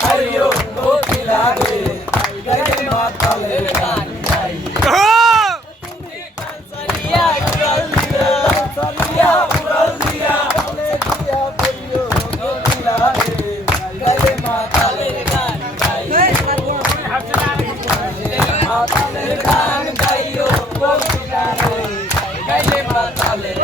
খাইও কোকিলা রে গাইলে মাতালের গান গাই তুমি কালসারিয়া উড়াল দিয়া বলে দিয়া কইও কোকিলা রে গাইলে মাতালের গান গাই মাতালের গান গাইও কোকিলা রে গাইলে মাতালের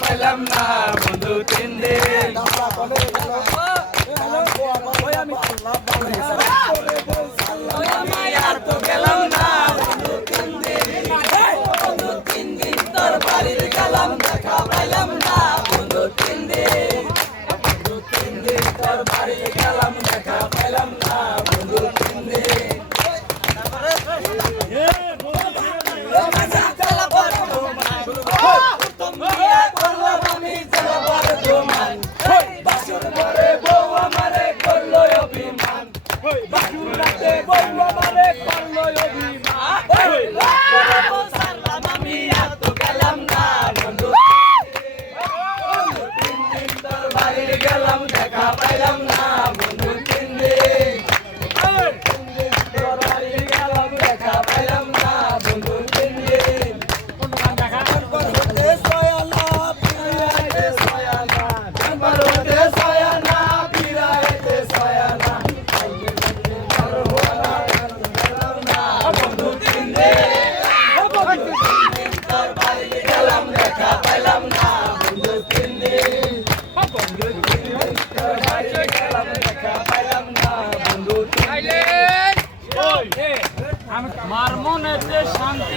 পাইলাম না বন্ধু 3 দিন আমি আর তো গেলাম না বন্ধু 3 দিন বন্ধু 3 দিন তোর বাড়িতে গেলাম দেখা পাইলাম না বন্ধু 3 দিন বন্ধু 3 দিন তোর বাড়িতে গেলাম দেখা পাইলাম না বন্ধু 3 দিন গেলাম দেখা পাইলাম না বন্ধু 3 দিন তোর বাড়ি গেলাম দেখা পাইলাম না বন্ধু 3 দিন হতে সয়ানা পিরাইতে সয়ানা হতে সয়ানা পিরাইতে সয়ানা বন্ধু 3 দিন তোর বাড়ি গেলাম দেখা পাইলাম না বন্ধু 3 দিন মার মনে শান্তি